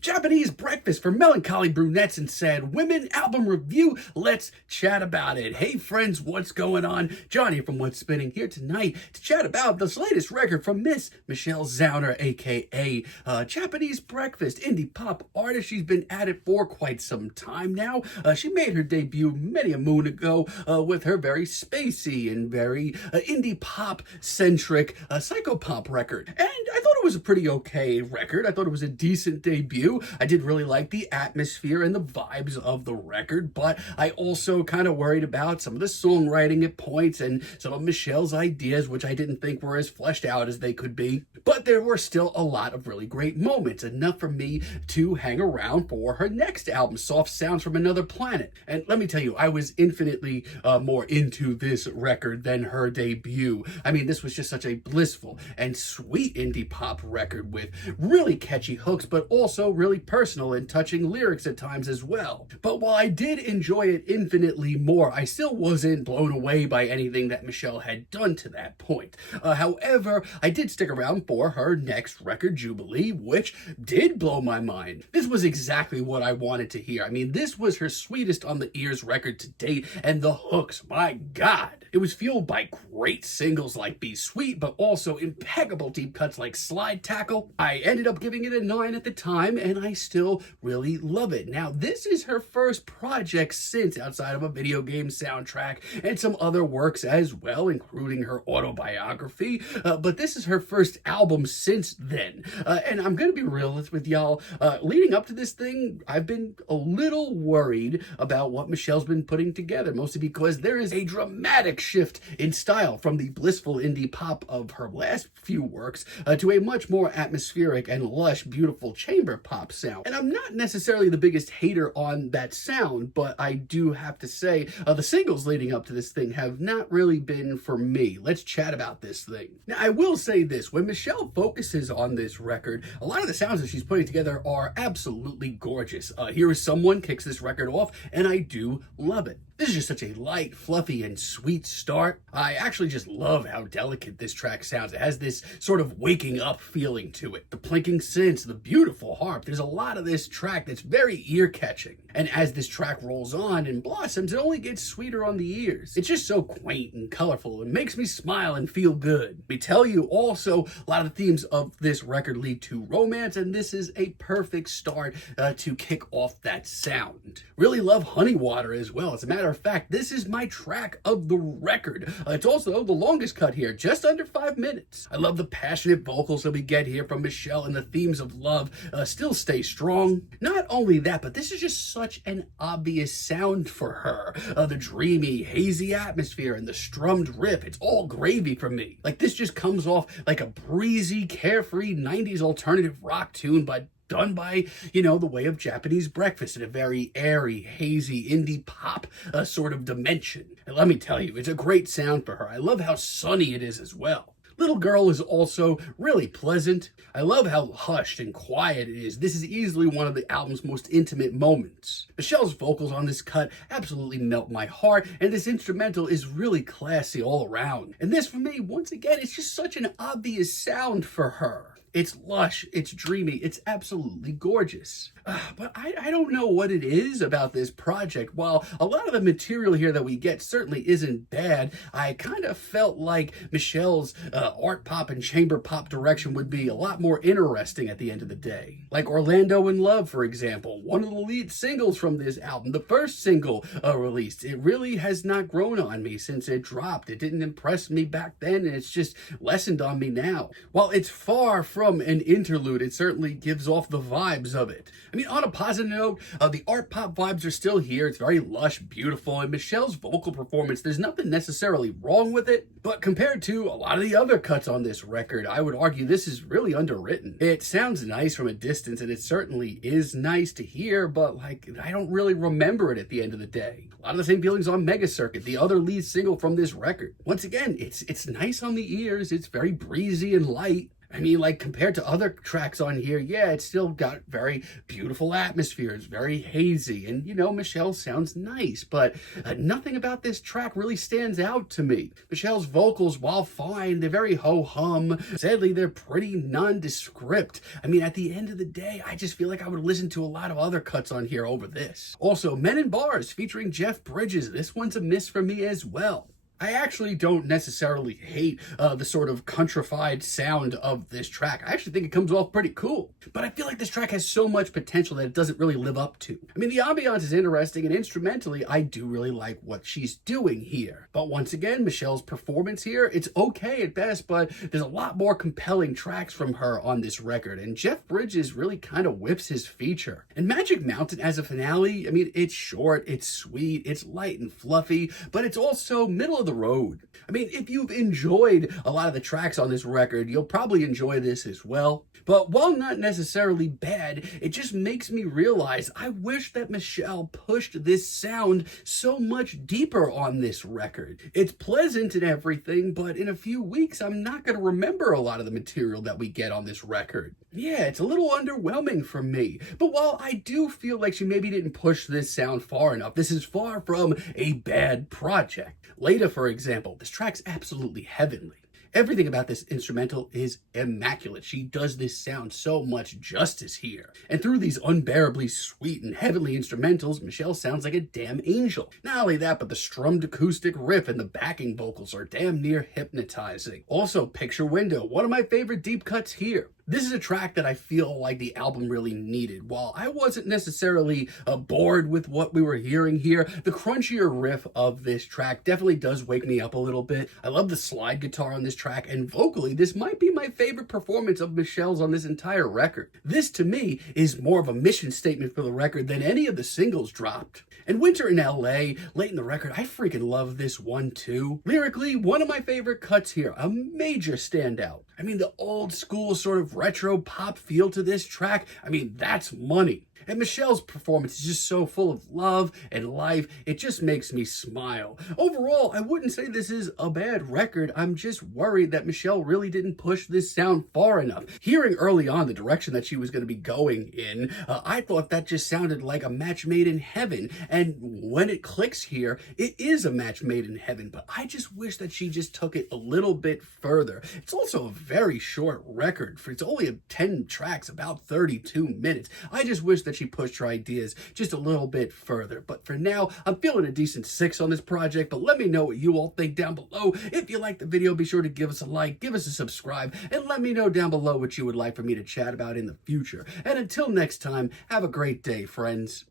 Japanese Breakfast for Melancholy Brunettes and Sad Women album review. Let's chat about it. Hey friends, what's going on? Johnny from What's Spinning here tonight to chat about this latest record from Miss Michelle Zauner, aka Japanese Breakfast, indie pop artist. She's been at it for quite some time now. She made her debut many a moon ago with her very spacey and very indie pop centric psychopop record. And I thought it was a pretty okay record. I thought it was a decent debut. I did really like the atmosphere and the vibes of the record, but I also kind of worried about some of the songwriting at points and some of Michelle's ideas, which I didn't think were as fleshed out as they could be. But there were still a lot of really great moments, enough for me to hang around for her next album, Soft Sounds from Another Planet. And let me tell you, I was infinitely more into this record than her debut. I mean, this was just such a blissful and sweet indie pop record with really catchy hooks, but also really personal and touching lyrics at times as well. But while I did enjoy it infinitely more, I still wasn't blown away by anything that Michelle had done to that point. However, I did stick around for her next record, Jubilee, which did blow my mind. This was exactly what I wanted to hear. I mean, this was her sweetest on the ears record to date, and the hooks, my God. It was fueled by great singles like Be Sweet, but also impeccable deep cuts like Slide Tackle. I ended up giving it a 9 at the time, and I still really love it. Now, this is her first project since, outside of a video game soundtrack and some other works as well, including her autobiography, but this is her first album since then. And I'm going to be real with y'all, leading up to this thing, I've been a little worried about what Michelle's been putting together, mostly because there is a dramatic shift in style from the blissful indie pop of her last few works to a much more atmospheric and lush, beautiful chamber pop sound. And I'm not necessarily the biggest hater on that sound, but I do have to say the singles leading up to this thing have not really been for me. Let's chat about this thing. Now, I will say this, when Michelle focuses on this record, a lot of the sounds that she's putting together are absolutely gorgeous. Here is Someone kicks this record off, and I do love it. This is just such a light, fluffy, and sweet start. I actually just love how delicate this track sounds. It has this sort of waking up feeling to it. The plinking synths, the beautiful harp. There's a lot of this track that's very ear-catching. And as this track rolls on and blossoms, it only gets sweeter on the ears. It's just so quaint and colorful. It makes me smile and feel good. Let me tell you also, a lot of the themes of this record lead to romance, and this is a perfect start to kick off that sound. Really love Honey Water as well. As a matter of fact, this is my track of the record. It's also the longest cut here, just under 5 minutes. I love the passionate vocals that we get here from Michelle, and the themes of love still stay strong. Not only that, but this is just such an obvious sound for her. The dreamy, hazy atmosphere and the strummed riff, it's all gravy for me. Like, this just comes off like a breezy, carefree 90s alternative rock tune, but done by, the way of Japanese Breakfast in a very airy, hazy, indie pop sort of dimension. And let me tell you, it's a great sound for her. I love how sunny it is as well. Little Girl is also really pleasant. I love how hushed and quiet it is. This is easily one of the album's most intimate moments. Michelle's vocals on this cut absolutely melt my heart, and this instrumental is really classy all around. And this, for me, once again, it's just such an obvious sound for her. It's lush, it's dreamy, it's absolutely gorgeous. But I don't know what it is about this project. While a lot of the material here that we get certainly isn't bad, I kind of felt like Michelle's art pop and chamber pop direction would be a lot more interesting at the end of the day. Like Orlando in Love, for example, one of the lead singles from this album, the first single released. It really has not grown on me since it dropped. It didn't impress me back then, and it's just lessened on me now. While it's far from an interlude, it certainly gives off the vibes of it. I mean, on a positive note, the art pop vibes are still here. It's very lush, beautiful, and Michelle's vocal performance, there's nothing necessarily wrong with it, but compared to a lot of the other cuts on this record, I would argue this is really underwritten. It sounds nice from a distance, and it certainly is nice to hear, but I don't really remember it at the end of the day. A lot of the same feelings on Mega Circuit, the other lead single from this record. Once again, it's nice on the ears, it's very breezy and light. I mean, like, compared to other tracks on here, yeah, it's still got very beautiful atmospheres, very hazy, and, you know, Michelle sounds nice, but nothing about this track really stands out to me. Michelle's vocals, while fine, they're very ho-hum. Sadly, they're pretty nondescript. I mean, at the end of the day, I just feel like I would listen to a lot of other cuts on here over this. Also, Men in Bars featuring Jeff Bridges. This one's a miss for me as well. I actually don't necessarily hate the sort of countrified sound of this track. I actually think it comes off pretty cool. But I feel like this track has so much potential that it doesn't really live up to. I mean, the ambiance is interesting, and instrumentally, I do really like what she's doing here. But once again, Michelle's performance here, it's okay at best, but there's a lot more compelling tracks from her on this record, and Jeff Bridges really kind of whips his feature. And Magic Mountain as a finale, I mean, it's short, it's sweet, it's light and fluffy, but it's also middle of the road. I mean, if you've enjoyed a lot of the tracks on this record, you'll probably enjoy this as well. But while not necessarily bad, it just makes me realize I wish that Michelle pushed this sound so much deeper on this record. It's pleasant and everything, but in a few weeks, I'm not going to remember a lot of the material that we get on this record. Yeah, it's a little underwhelming for me. But while I do feel like she maybe didn't push this sound far enough, this is far from a bad project. Later, for example, this track's absolutely heavenly. Everything about this instrumental is immaculate. She does this sound so much justice here. And through these unbearably sweet and heavenly instrumentals, Michelle sounds like a damn angel. Not only that, but the strummed acoustic riff and the backing vocals are damn near hypnotizing. Also, Picture Window, one of my favorite deep cuts here. This is a track that I feel like the album really needed. While I wasn't necessarily bored with what we were hearing here, the crunchier riff of this track definitely does wake me up a little bit. I love the slide guitar on this track, and vocally, this might be my favorite performance of Michelle's on this entire record. This, to me, is more of a mission statement for the record than any of the singles dropped. And Winter in LA, late in the record, I freaking love this one too. Lyrically, one of my favorite cuts here, a major standout. I mean, the old school sort of retro pop feel to this track, I mean, that's money. And Michelle's performance is just so full of love and life, it just makes me smile. Overall, I wouldn't say this is a bad record. I'm just worried that Michelle really didn't push this sound far enough. Hearing early on the direction that she was going to be going in, I thought that just sounded like a match made in heaven. And when it clicks here, it is a match made in heaven. But I just wish that she just took it a little bit further. It's also a very short record. It's only 10 tracks, about 32 minutes. I just wish that she pushed her ideas just a little bit further. But for now, I'm feeling a decent 6 on this project, but let me know what you all think down below. If you liked the video, be sure to give us a like, give us a subscribe, and let me know down below what you would like for me to chat about in the future. And until next time, have a great day, friends.